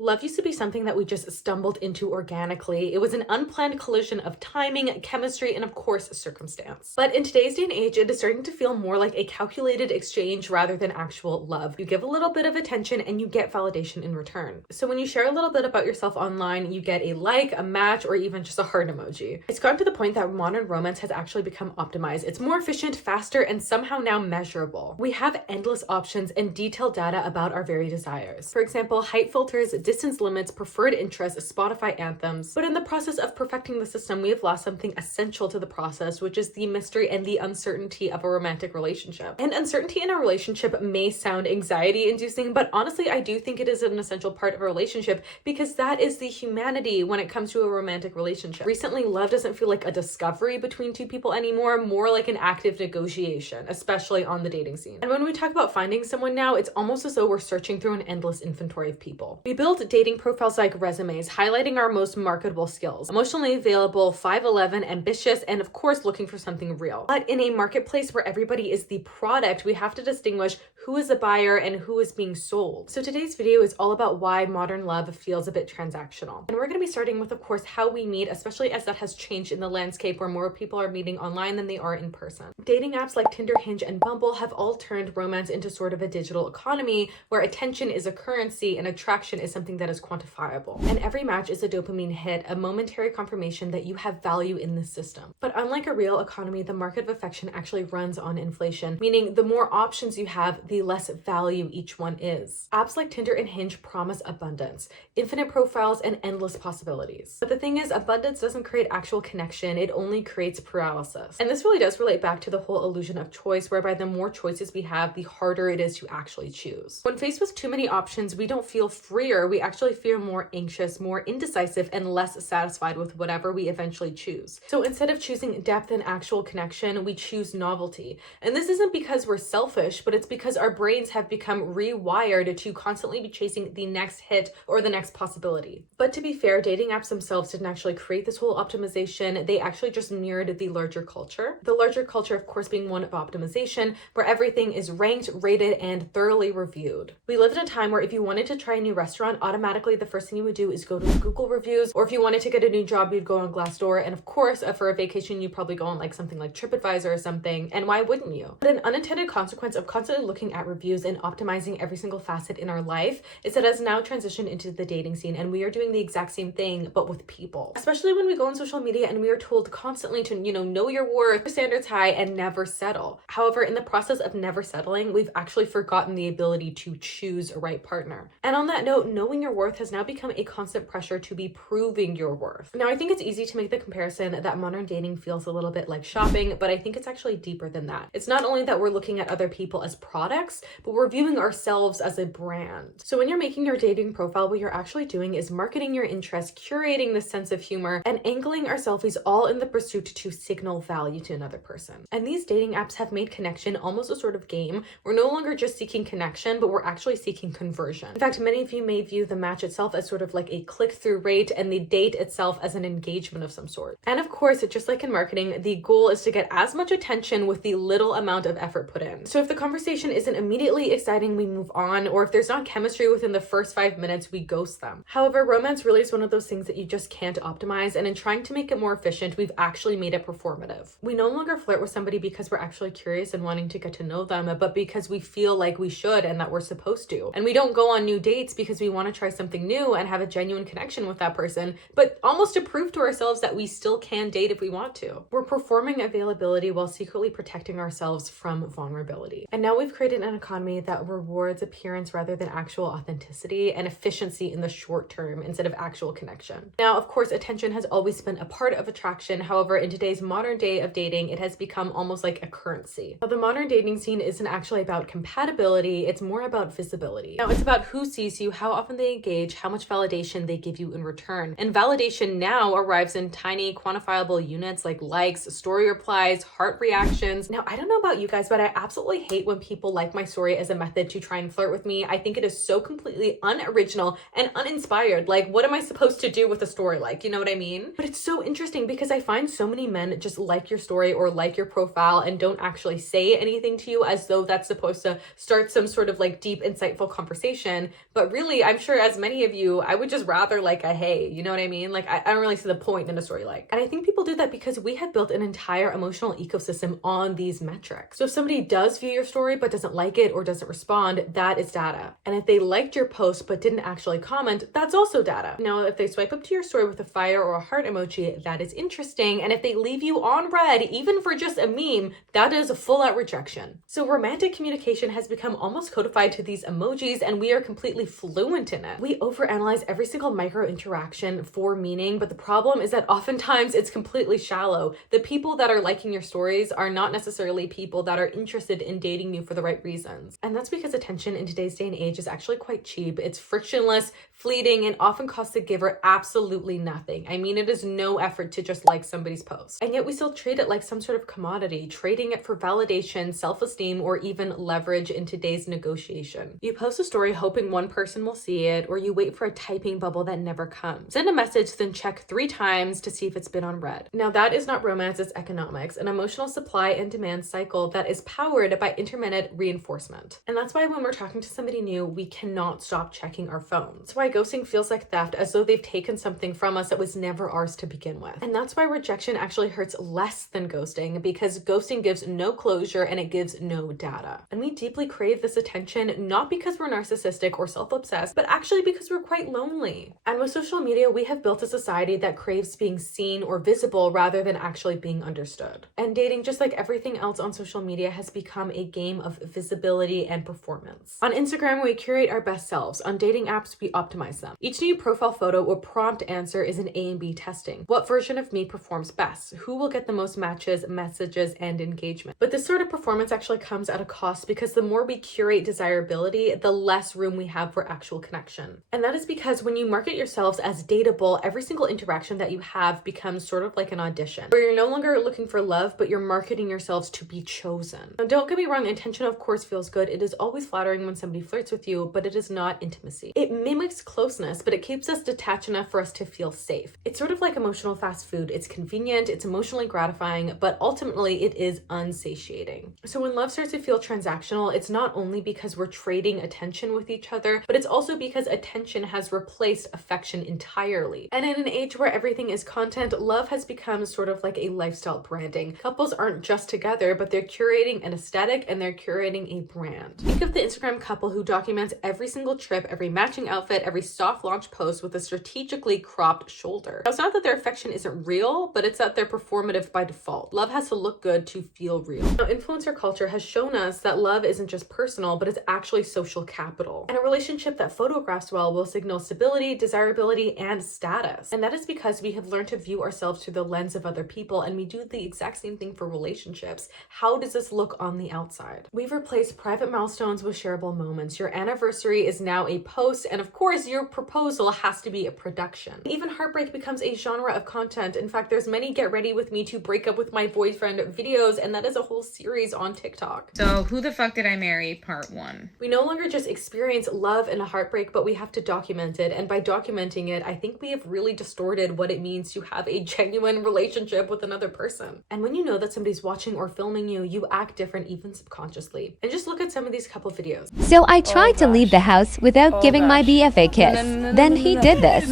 Love used to be something that we just stumbled into organically. It was an unplanned collision of timing, chemistry, and of course, circumstance. But in today's day and age, it is starting to feel more like a calculated exchange rather than actual love. You give a little bit of attention and you get validation in return. So when you share a little bit about yourself online, you get a like, a match, or even just a heart emoji. It's gotten to the point that modern romance has actually become optimized. It's more efficient, faster, and somehow now measurable. We have endless options and detailed data about our very desires. For example, height filters, distance limits, preferred interests, Spotify anthems. But in the process of perfecting the system, we have lost something essential to the process, which is the mystery and the uncertainty of a romantic relationship. And uncertainty in a relationship may sound anxiety-inducing, but honestly, I do think it is an essential part of a relationship because that is the humanity when it comes to a romantic relationship. Recently, love doesn't feel like a discovery between two people anymore, more like an active negotiation, especially on the dating scene. And when we talk about finding someone now, it's almost as though we're searching through an endless inventory of people. We build dating profiles like resumes, highlighting our most marketable skills. Emotionally available, 5'11", ambitious, and of course looking for something real. But in a marketplace where everybody is the product, we have to distinguish who is a buyer and who is being sold. So today's video is all about why modern love feels a bit transactional. And we're going to be starting with, of course, how we meet, especially as that has changed in the landscape where more people are meeting online than they are in person. Dating apps like Tinder, Hinge, and Bumble have all turned romance into sort of a digital economy where attention is a currency and attraction is something that is quantifiable. And every match is a dopamine hit, a momentary confirmation that you have value in this system. But unlike a real economy, the market of affection actually runs on inflation, meaning the more options you have, the less value each one is. Apps like Tinder and Hinge promise abundance, infinite profiles, and endless possibilities. But the thing is, abundance doesn't create actual connection, it only creates paralysis. And this really does relate back to the whole illusion of choice, whereby the more choices we have, the harder it is to actually choose. When faced with too many options, we don't feel freer, we actually feel more anxious, more indecisive, and less satisfied with whatever we eventually choose. So instead of choosing depth and actual connection, we choose novelty. And this isn't because we're selfish, but it's because our brains have become rewired to constantly be chasing the next hit or the next possibility. But to be fair, dating apps themselves didn't actually create this whole optimization. They actually just mirrored the larger culture. The larger culture, of course, being one of optimization, where everything is ranked, rated, and thoroughly reviewed. We live in a time where if you wanted to try a new restaurant, automatically the first thing you would do is go to Google reviews, or if you wanted to get a new job, you'd go on Glassdoor, and of course, for a vacation, you'd probably go on like something like TripAdvisor or something, and why wouldn't you? But an unintended consequence of constantly looking at reviews and optimizing every single facet in our life is that it has now transitioned into the dating scene, and we are doing the exact same thing, but with people. Especially when we go on social media and we are told constantly to, know your worth, standards high, and never settle. However, in the process of never settling, we've actually forgotten the ability to choose a right partner. And on that note, knowing your worth has now become a constant pressure to be proving your worth. Now, I think it's easy to make the comparison that modern dating feels a little bit like shopping, but I think it's actually deeper than that. It's not only that we're looking at other people as products, but we're viewing ourselves as a brand. So when you're making your dating profile, what you're actually doing is marketing your interests, curating this sense of humor, and angling our selfies all in the pursuit to signal value to another person. And these dating apps have made connection almost a sort of game. We're no longer just seeking connection, but we're actually seeking conversion. In fact, many of you may view the match itself as sort of like a click-through rate and the date itself as an engagement of some sort. And of course, just like in marketing, the goal is to get as much attention with the little amount of effort put in. So if the conversation isn't immediately exciting, we move on, or if there's not chemistry within the first 5 minutes, we ghost them. However, romance really is one of those things that you just can't optimize, and in trying to make it more efficient, we've actually made it performative. We no longer flirt with somebody because we're actually curious and wanting to get to know them, but because we feel like we should and that we're supposed to. And we don't go on new dates because we want to try something new and have a genuine connection with that person, but almost to prove to ourselves that we still can date if we want to. We're performing availability while secretly protecting ourselves from vulnerability. And now we've created an economy that rewards appearance rather than actual authenticity and efficiency in the short term instead of actual connection. Now, of course, attention has always been a part of attraction. However, in today's modern day of dating, it has become almost like a currency. Now, the modern dating scene isn't actually about compatibility, it's more about visibility. Now, it's about who sees you, how often they engage, how much validation they give you in return. And validation now arrives in tiny quantifiable units like likes, story replies, heart reactions. Now, I don't know about you guys, but I absolutely hate when people like like my story as a method to try and flirt with me. I think it is so completely unoriginal and uninspired. Like, what am I supposed to do with a story like? You know what I mean? But it's so interesting because I find so many men just like your story or like your profile and don't actually say anything to you as though that's supposed to start some sort of like deep, insightful conversation. But really, I'm sure as many of you, I would just rather like a hey, you know what I mean? Like, I don't really see the point in a story like. And I think people do that because we have built an entire emotional ecosystem on these metrics. So if somebody does view your story but doesn't like it or doesn't respond, that is data. And if they liked your post but didn't actually comment, that's also data. Now, if they swipe up to your story with a fire or a heart emoji, that is interesting. And if they leave you on red, even for just a meme, that is a full-out rejection. So romantic communication has become almost codified to these emojis, and we are completely fluent in it. We overanalyze every single micro interaction for meaning, but the problem is that oftentimes it's completely shallow. The people that are liking your stories are not necessarily people that are interested in dating you for the right reasons. And that's because attention in today's day and age is actually quite cheap. It's frictionless, fleeting, and often costs the giver absolutely nothing. I mean, it is no effort to just like somebody's post. And yet we still treat it like some sort of commodity, trading it for validation, self-esteem, or even leverage in today's negotiation. You post a story hoping one person will see it, or you wait for a typing bubble that never comes. Send a message, then check 3 times to see if it's been on read. Now that is not romance, it's economics, an emotional supply and demand cycle that is powered by intermittent reinforcement. And that's why when we're talking to somebody new, we cannot stop checking our phones. That's why ghosting feels like theft, as though they've taken something from us that was never ours to begin with. And that's why rejection actually hurts less than ghosting, because ghosting gives no closure and it gives no data. And we deeply crave this attention, not because we're narcissistic or self-obsessed, but actually because we're quite lonely. And with social media, we have built a society that craves being seen or visible rather than actually being understood. And dating, just like everything else on social media, has become a game of visibility and performance. On Instagram, we curate our best selves. On dating apps, we optimize them. Each new profile photo or prompt answer is an A and B testing. What version of me performs best? Who will get the most matches, messages, and engagement? But this sort of performance actually comes at a cost, because the more we curate desirability, the less room we have for actual connection. And that is because when you market yourselves as dateable, every single interaction that you have becomes sort of like an audition, where you're no longer looking for love, but you're marketing yourselves to be chosen. Now, don't get me wrong, intention of course feels good. It is always flattering when somebody flirts with you, but it is not intimacy. It mimics closeness, but it keeps us detached enough for us to feel safe. It's sort of like emotional fast food. It's convenient, it's emotionally gratifying, but ultimately it is unsatiating. So when love starts to feel transactional, it's not only because we're trading attention with each other, but it's also because attention has replaced affection entirely. And in an age where everything is content, love has become sort of like a lifestyle branding. Couples aren't just together, but they're curating an aesthetic and they're curating a brand. Think of the Instagram couple who documents every single trip, every matching outfit, every soft launch post with a strategically cropped shoulder. Now, it's not that their affection isn't real, but it's that they're performative by default. Love has to look good to feel real. Now, influencer culture has shown us that love isn't just personal, but it's actually social capital. And a relationship that photographs well will signal stability, desirability, and status. And that is because we have learned to view ourselves through the lens of other people, and we do the exact same thing for relationships. How does this look on the outside? We've replaced private milestones with shareable moments. Your anniversary is now a post, and of course, your proposal has to be a production. Even heartbreak becomes a genre of content. In fact, there's many get ready with me to break up with my boyfriend videos, and that is a whole series on TikTok. So who the fuck did I marry? Part 1. We no longer just experience love and a heartbreak, but we have to document it. And by documenting it, I think we have really distorted what it means to have a genuine relationship with another person. And when you know that somebody's watching or filming you, you act different even subconsciously. And just look at some of these couple videos. So I tried to leave the house without giving my BF a kiss. Then he did this.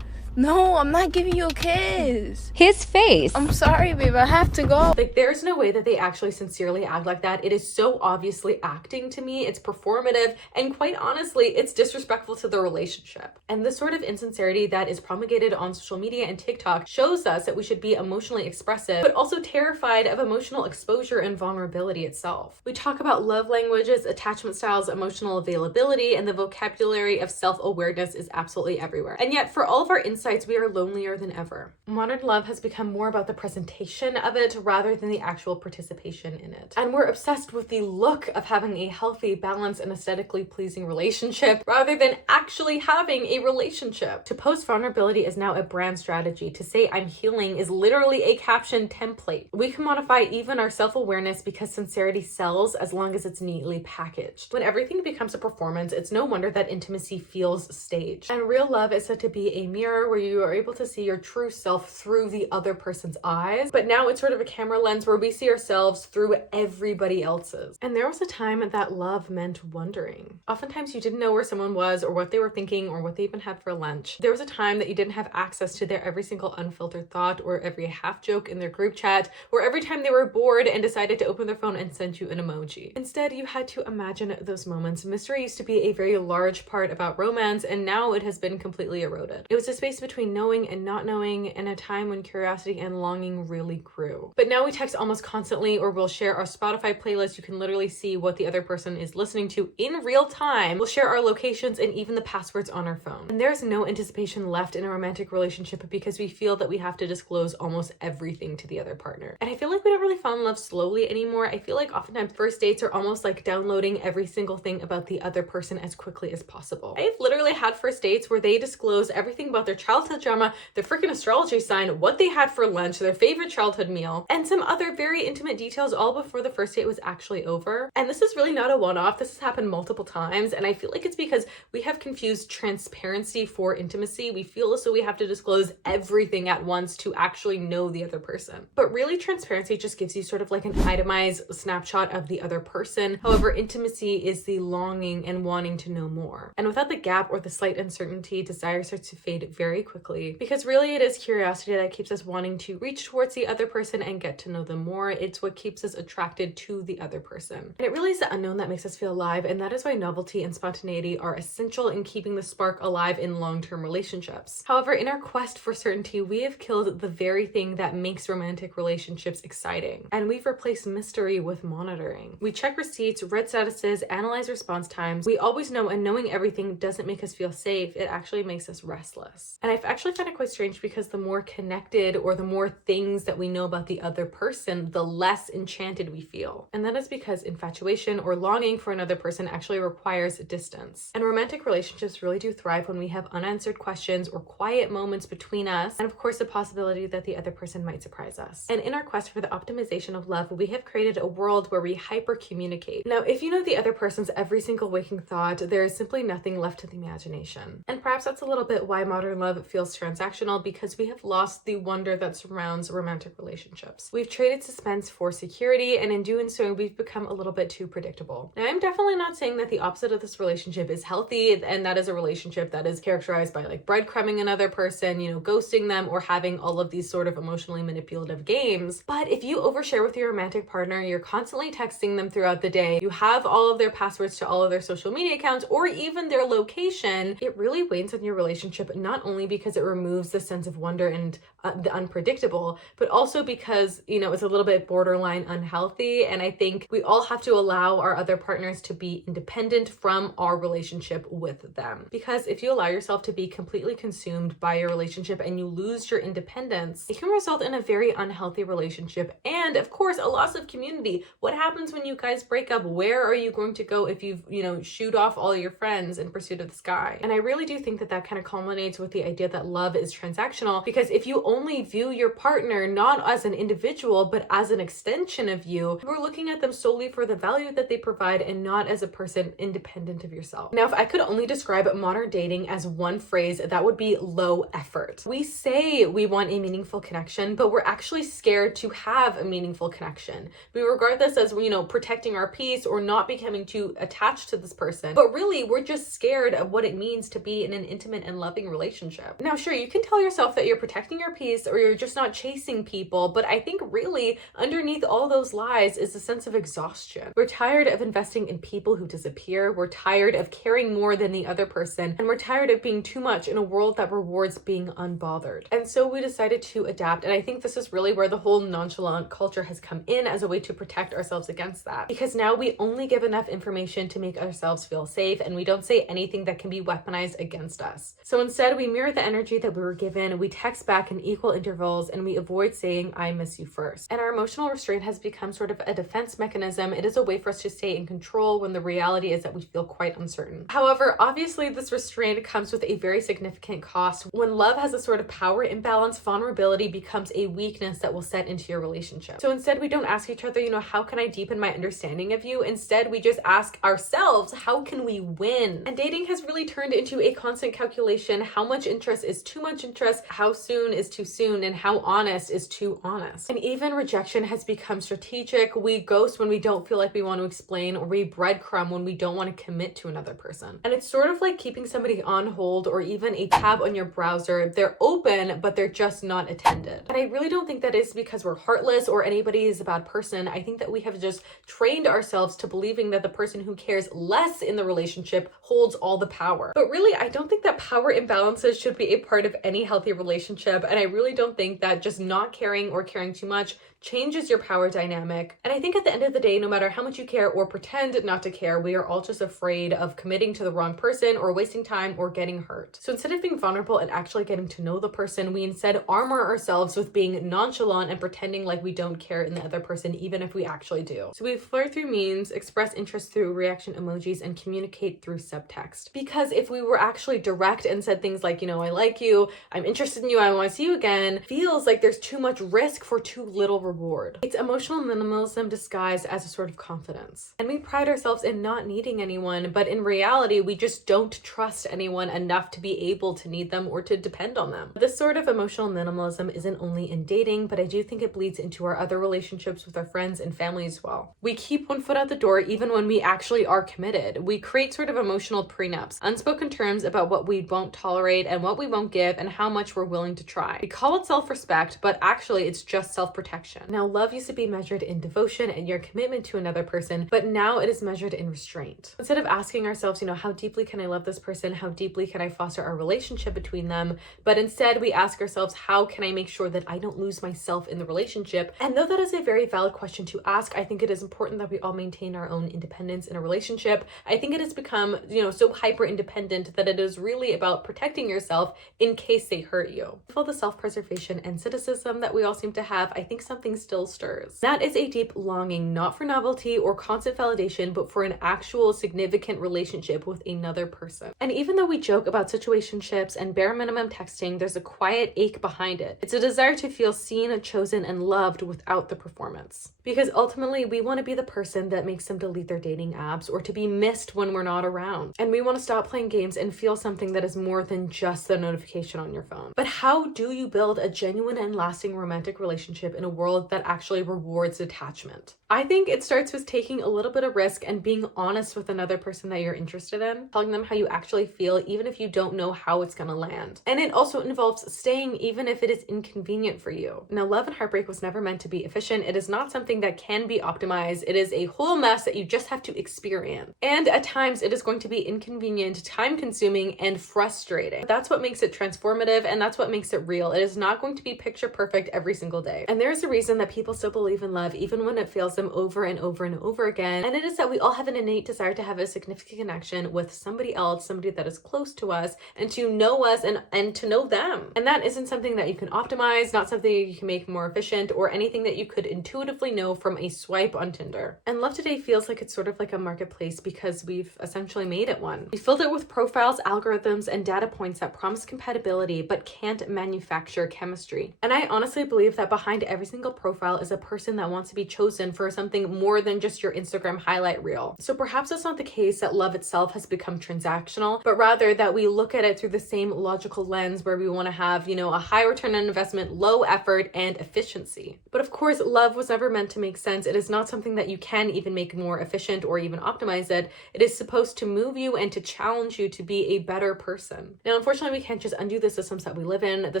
No, I'm not giving you a kiss. His face. I'm sorry, babe. I have to go. Like, there's no way that they actually sincerely act like that. It is so obviously acting to me. It's performative, and quite honestly, it's disrespectful to the relationship. And this sort of insincerity that is promulgated on social media and TikTok shows us that we should be emotionally expressive, but also terrified of emotional exposure and vulnerability itself. We talk about love languages, attachment styles, emotional availability, and the vocabulary of self-awareness is absolutely everywhere. And yet, for all of our insight insights, we are lonelier than ever. Modern love has become more about the presentation of it rather than the actual participation in it. And we're obsessed with the look of having a healthy, balanced, and aesthetically pleasing relationship rather than actually having a relationship. To post vulnerability is now a brand strategy. To say I'm healing is literally a caption template. We commodify even our self-awareness because sincerity sells as long as it's neatly packaged. When everything becomes a performance, it's no wonder that intimacy feels staged. And real love is said to be a mirror where you are able to see your true self through the other person's eyes, but now it's sort of a camera lens where we see ourselves through everybody else's. And there was a time that love meant wondering. Oftentimes you didn't know where someone was or what they were thinking or what they even had for lunch. There was a time that you didn't have access to their every single unfiltered thought or every half joke in their group chat or every time they were bored and decided to open their phone and send you an emoji. Instead, you had to imagine those moments. Mystery used to be a very large part about romance, and now it has been completely eroded. It was a space between knowing and not knowing, and a time when curiosity and longing really grew. But now we text almost constantly, or we'll share our Spotify playlist. You can literally see what the other person is listening to in real time. We'll share our locations and even the passwords on our phone. And there's no anticipation left in a romantic relationship because we feel that we have to disclose almost everything to the other partner. And I feel like we don't really fall in love slowly anymore. I feel like oftentimes first dates are almost like downloading every single thing about the other person as quickly as possible. I've literally had first dates where they disclose everything about their childhood drama, their freaking astrology sign, what they had for lunch, their favorite childhood meal, and some other very intimate details all before the first date was actually over. And this is really not a one-off. This has happened multiple times, and I feel like it's because we have confused transparency for intimacy. We feel as though we have to disclose everything at once to actually know the other person. But really, transparency just gives you sort of like an itemized snapshot of the other person. However, intimacy is the longing and wanting to know more. And without the gap or the slight uncertainty, desire starts to fade very quickly, because really it is curiosity that keeps us wanting to reach towards the other person and get to know them more. It's what keeps us attracted to the other person. And it really is the unknown that makes us feel alive, and that is why novelty and spontaneity are essential in keeping the spark alive in long-term relationships. However, in our quest for certainty, we have killed the very thing that makes romantic relationships exciting, and we've replaced mystery with monitoring. We check receipts, read statuses, analyze response times. We always know, and knowing everything doesn't make us feel safe. It actually makes us restless. And I've actually found it quite strange because the more connected or the more things that we know about the other person, the less enchanted we feel. And that is because infatuation or longing for another person actually requires distance. And romantic relationships really do thrive when we have unanswered questions or quiet moments between us, and of course the possibility that the other person might surprise us. And in our quest for the optimization of love, we have created a world where we hyper communicate. Now, if you know the other person's every single waking thought, there is simply nothing left to the imagination. And perhaps that's a little bit why modern love feels transactional, because we have lost the wonder that surrounds romantic relationships. We've traded suspense for security, and in doing so, we've become a little bit too predictable. Now, I'm definitely not saying that the opposite of this relationship is healthy, and that is a relationship that is characterized by like breadcrumbing another person, ghosting them, or having all of these sort of emotionally manipulative games. But if you overshare with your romantic partner, you're constantly texting them throughout the day, you have all of their passwords to all of their social media accounts, or even their location, it really weighs on your relationship, not only because it removes the sense of wonder and the unpredictable, but also because, it's a little bit borderline unhealthy. And I think we all have to allow our other partners to be independent from our relationship with them. Because if you allow yourself to be completely consumed by your relationship and you lose your independence, it can result in a very unhealthy relationship. And of course, a loss of community. What happens when you guys break up? Where are you going to go if you've, shoot off all your friends in pursuit of the sky? And I really do think that kind of culminates with the idea that love is transactional, because if you only view your partner not as an individual, but as an extension of you, you're looking at them solely for the value that they provide and not as a person independent of yourself. Now, if I could only describe modern dating as one phrase, that would be low effort. We say we want a meaningful connection, but we're actually scared to have a meaningful connection. We regard this as, protecting our peace or not becoming too attached to this person. But really, we're just scared of what it means to be in an intimate and loving relationship. Now, sure, you can tell yourself that you're protecting your peace or you're just not chasing people, but I think really underneath all those lies is a sense of exhaustion. We're tired of investing in people who disappear. We're tired of caring more than the other person, and we're tired of being too much in a world that rewards being unbothered. And so we decided to adapt, and I think this is really where the whole nonchalant culture has come in as a way to protect ourselves against that. Because now we only give enough information to make ourselves feel safe, and we don't say anything that can be weaponized against us. So instead, we mirror the energy that we were given, we text back in equal intervals, and we avoid saying, I miss you first. And our emotional restraint has become sort of a defense mechanism. It is a way for us to stay in control when the reality is that we feel quite uncertain. However, obviously this restraint comes with a very significant cost. When love has a sort of power imbalance, vulnerability becomes a weakness that will set into your relationship. So instead, we don't ask each other, how can I deepen my understanding of you? Instead, we just ask ourselves, how can we win? And dating has really turned into a constant calculation. How much interest is too much interest? How soon is too soon? And how honest is too honest? And even rejection has become strategic. We ghost when we don't feel like we want to explain, or we breadcrumb when we don't want to commit to another person. And it's sort of like keeping somebody on hold or even a tab on your browser. They're open, but they're just not attended. And I really don't think that is because we're heartless or anybody is a bad person. I think that we have just trained ourselves to believing that the person who cares less in the relationship holds all the power. But really, I don't think that power imbalances should be a part of any healthy relationship. And I really don't think that just not caring or caring too much changes your power dynamic. And I think at the end of the day, no matter how much you care or pretend not to care, we are all just afraid of committing to the wrong person or wasting time or getting hurt. So instead of being vulnerable and actually getting to know the person, we instead armor ourselves with being nonchalant and pretending like we don't care in the other person, even if we actually do. So we flirt through memes, express interest through reaction emojis, and communicate through subtext. Because if we were actually direct and said things like, I like you, I'm interested in you, I want to see you again, feels like there's too much risk for too little reward. It's emotional minimalism disguised as a sort of confidence. And we pride ourselves in not needing anyone, but in reality, we just don't trust anyone enough to be able to need them or to depend on them. This sort of emotional minimalism isn't only in dating, but I do think it bleeds into our other relationships with our friends and family as well. We keep one foot out the door even when we actually are committed. We create sort of emotional prenups, unspoken terms about what we won't tolerate and what we won't give and how much we're willing to try. We call it self-respect, but actually it's just self-protection. Now, love used to be measured in devotion and your commitment to another person, but now it is measured in restraint. Instead of asking ourselves, how deeply can I love this person? How deeply can I foster our relationship between them? But instead, we ask ourselves, how can I make sure that I don't lose myself in the relationship? And though that is a very valid question to ask, I think it is important that we all maintain our own independence in a relationship. I think it has become, so hyper independent that it is really about protecting yourself in case they hurt you. With all the self-preservation and cynicism that we all seem to have, I think something still stirs. That is a deep longing, not for novelty or constant validation, but for an actual significant relationship with another person. And even though we joke about situationships and bare minimum texting, there's a quiet ache behind it. It's a desire to feel seen, chosen, and loved without the performance. Because ultimately, we want to be the person that makes them delete their dating apps or to be missed when we're not around. And we want to stop playing games and feel something that is more than just the notification on your phone. But how do you build a genuine and lasting romantic relationship in a world that actually rewards detachment? I think it starts with taking a little bit of risk and being honest with another person that you're interested in, telling them how you actually feel, even if you don't know how it's going to land. And it also involves staying even if it is inconvenient for you. Now, love and heartbreak was never meant to be efficient. It is not something that can be optimized. It is a whole mess that you just have to experience. And at times it is going to be inconvenient, time consuming, and frustrating. That's what makes it transformative, and that's what makes it real. It is not going to be picture perfect every single day. And there's a reason that people still believe in love, even when it fails them over and over and over again. And it is that we all have an innate desire to have a significant connection with somebody else, somebody that is close to us, and to know us and to know them. And that isn't something that you can optimize, not something you can make more efficient, or anything that you could intuitively know from a swipe on Tinder. And love today feels like it's sort of like a marketplace because we've essentially made it one. We filled it with profiles, algorithms, and data points that promise compatibility but can't manufacture chemistry. And I honestly believe that behind every single profile is a person that wants to be chosen for something more than just your Instagram highlight reel. So perhaps it's not the case that love itself has become transactional, but rather that we look at it through the same logical lens where we want to have, a high return on investment, low effort, and efficiency. But of course, love was never meant to make sense. It is not something that you can even make more efficient or even optimize it. It is supposed to move you and to challenge you to be a better person. Now, unfortunately, we can't just undo the systems that we live in, the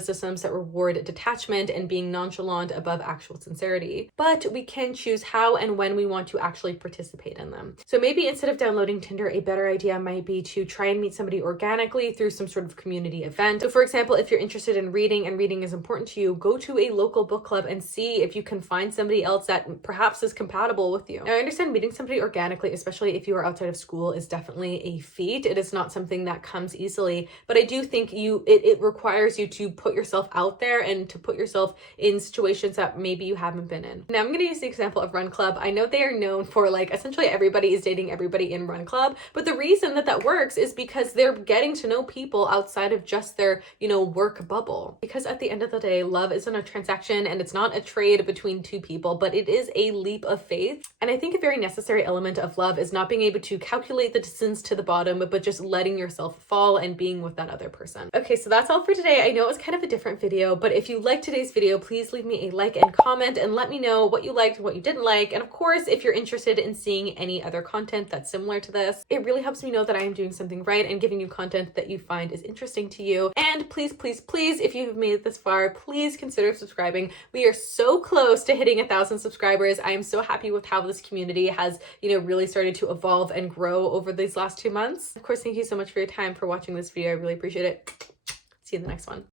systems that reward detachment and being nonchalant above actual actual sincerity, but we can choose how and when we want to actually participate in them. So maybe instead of downloading Tinder, a better idea might be to try and meet somebody organically through some sort of community event. So for example, if you're interested in reading and reading is important to you, go to a local book club and see if you can find somebody else that perhaps is compatible with you. Now, I understand meeting somebody organically, especially if you are outside of school, is definitely a feat. It is not something that comes easily, but I do think it requires you to put yourself out there and to put yourself in situations that maybe you haven't been in. Now, I'm going to use the example of Run Club. I know they are known for like essentially everybody is dating everybody in Run Club, but the reason that that works is because they're getting to know people outside of just their, work bubble. Because at the end of the day, love isn't a transaction and it's not a trade between two people, but it is a leap of faith. And I think a very necessary element of love is not being able to calculate the distance to the bottom, but just letting yourself fall and being with that other person. Okay, so that's all for today. I know it was kind of a different video, but if you liked today's video, please leave me a like and comment and let me know what you liked, what you didn't like. And of course, if you're interested in seeing any other content that's similar to this, it really helps me know that I am doing something right and giving you content that you find is interesting to you. And please, please, please, if you have made it this far, please consider subscribing. We are so close to hitting 1,000 subscribers. I am so happy with how this community has, really started to evolve and grow over these last 2 months. Of course, thank you so much for your time for watching this video. I really appreciate it. See you in the next one.